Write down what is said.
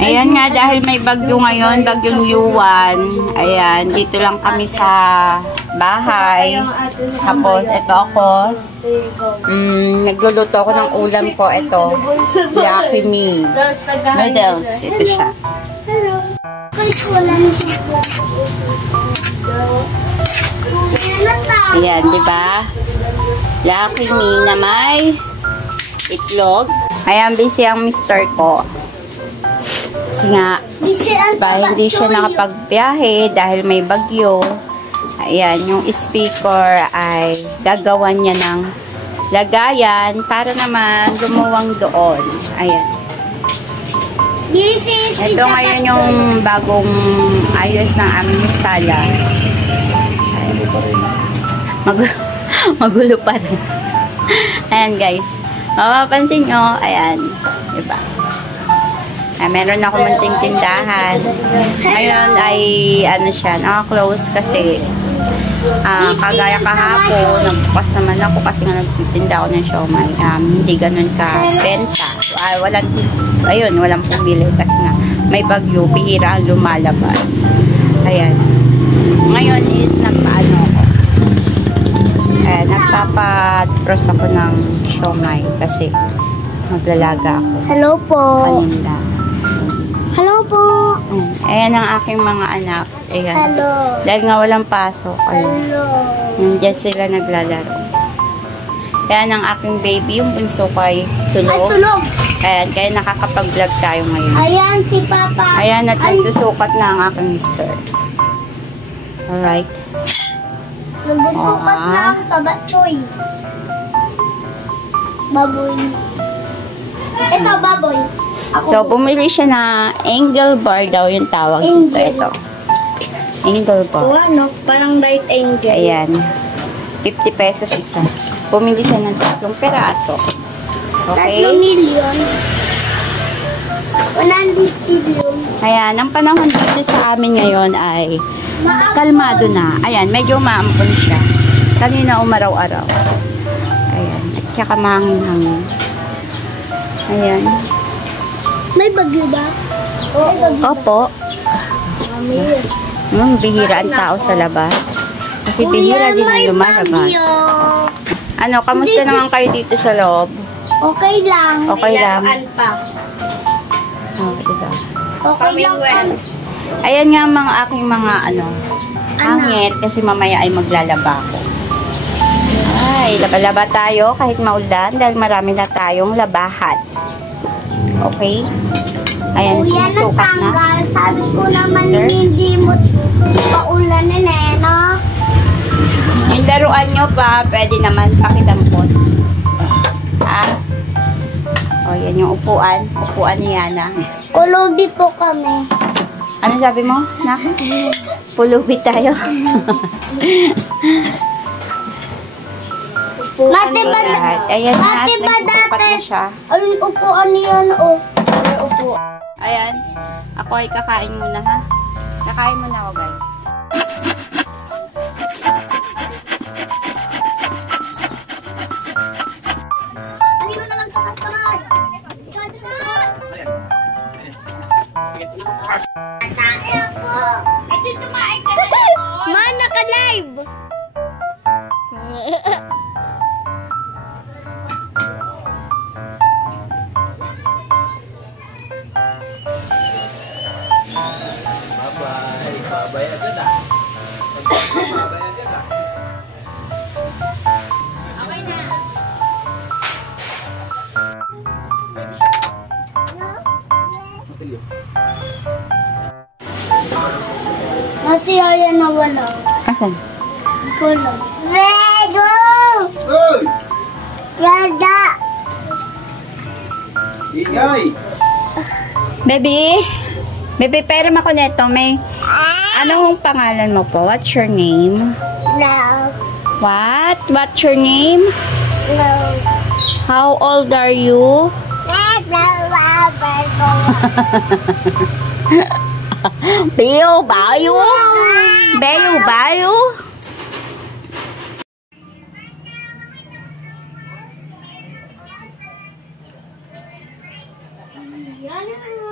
Ayan nga, dahil may bagyo ngayon, bagyong Yuan. Ayan, dito lang kami sa bahay. Tapos, ito ako. Nagluluto ako ng ulam ko. Ito, Yaki Me noodles. Ito siya. Ayan, diba? Yaki Me na may itlog. Ayan, busy ang mister ko. Kasi nga, hindi siya nakapagbiyahe dahil may bagyo. Ayan, yung speaker ay gagawan niya ng lagayan para naman lumuwang doon. Ayan. Ito ngayon yung bagong ayos ng aming sala. Magulo pa rin. Ayan guys. Mapapansin nyo, ayan, diba? Meron ako munting tindahan. Ngayon ay, ano siya, naka-close kasi kagaya kahapon, nagbukas naman ako kasi nga nagtitinda ako ng siomai. Hindi ganun ka-benta. Walang pumili kasi nga may bagyo, bihira ang lumalabas. Ayan. Ngayon is nagpaano ako. Nagpapatros ako ng siomai kasi maglalaga ako. Hello po. Paninda. Hello po. Ayan ang aking mga anak. Ayan. Hello. Dahil nga walang pasok. Ayan. Hello. Diyan sila naglalaro. Ayan ang aking baby. Yung bunso ko ay tulog. Ay, tulog. Ayan. Kaya nakakapag-vlog tayo ngayon. Ayan si Papa. Ayan at nagsusukat na ang aking mister. Alright. Nagsusukat na ang tabatoy. Baboy. Ito, baboy. Ako. So, bumili siya na angle bar daw yung tawag dito. Ito. Angle bar. Ano? Parang light angel. Ayan. 50 pesos isa. Bumili siya ng 3 peraso. Okay? 3 million. 100 billion. Ayan. Ang panahon dito sa amin ngayon ay kalmado na. Ayan. Medyo maampon siya. Kanina umaraw-araw. Ayan. At saka mahangin-hangin. Ayan. May bagyo ba? May bagyo. Opo. Bihira ang tao sa labas. Kasi bihira din ang lumalabas. Ano, kamusta naman kayo dito sa loob? Okay lang. Okay lang. Diba? Okay lang. Ayan nga mga aking mga hangit kasi mamaya ay maglalaba ako. Ay, laba-laba tayo kahit maulan dahil marami na tayong labahan. Okay? Ayan, sinusukat na. Sabi ko naman hindi mo paulanin no? Yung laruan nyo pa, pwede naman pakitampon. O, yan yung upuan. Upuan ni Yana. Kulubi po kami. Ano sabi mo? Nak? Pulubi tayo. Mate ba? Ayan na, Mate ba nagsusukat na siya. Ang upuan niya upo. Ayan. Ako ay kakain muna ha. Kakain muna ako guys. Ma, naka-live! Babay agad ah. Babay agad ah. Okay na. Nasi Aya na wala. Asan? Wala. Rego! Hoy! Rada! Ingay! Baby? Baby, pera ako neto. May... Anong pangalan mo po? What's your name? No. What? What's your name? No. How old are you? Bill, bayo? Bayo, bayo? Yan ang